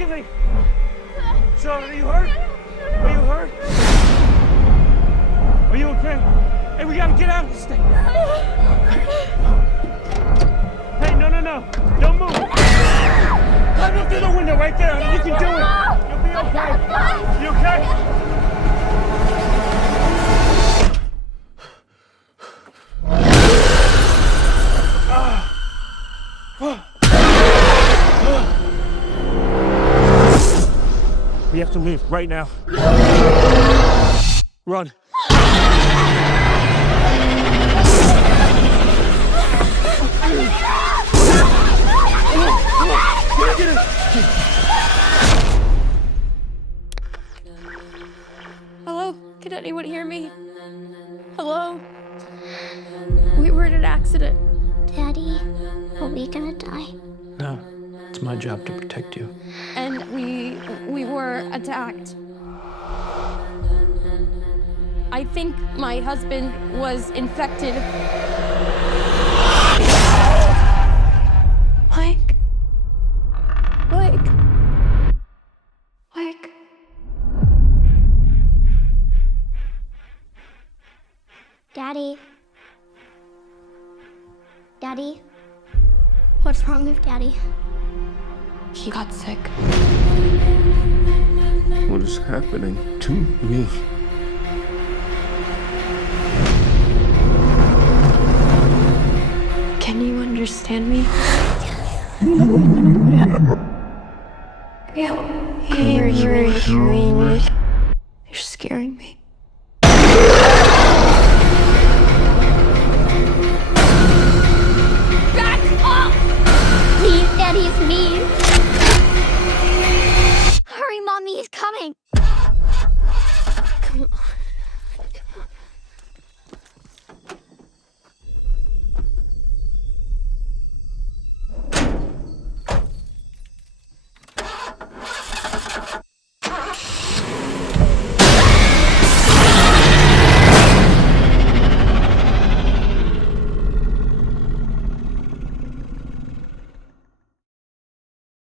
Look at me. Charlotte, are you hurt? Are you hurt? Are you okay? Hey, we gotta get out of this thing. Hey, no. Don't move. Climb up through the window right there. You can do it. You'll be okay. You okay? We have to leave right now. Run. Hello? Can anyone hear me? Hello? We were in an accident. Daddy, are we gonna die? No, it's my job to protect you. And we were attacked. I think my husband was infected. Blake. Daddy? What's wrong with Daddy? He got sick. What is happening to me? Can you understand me? Yeah, you're scaring me.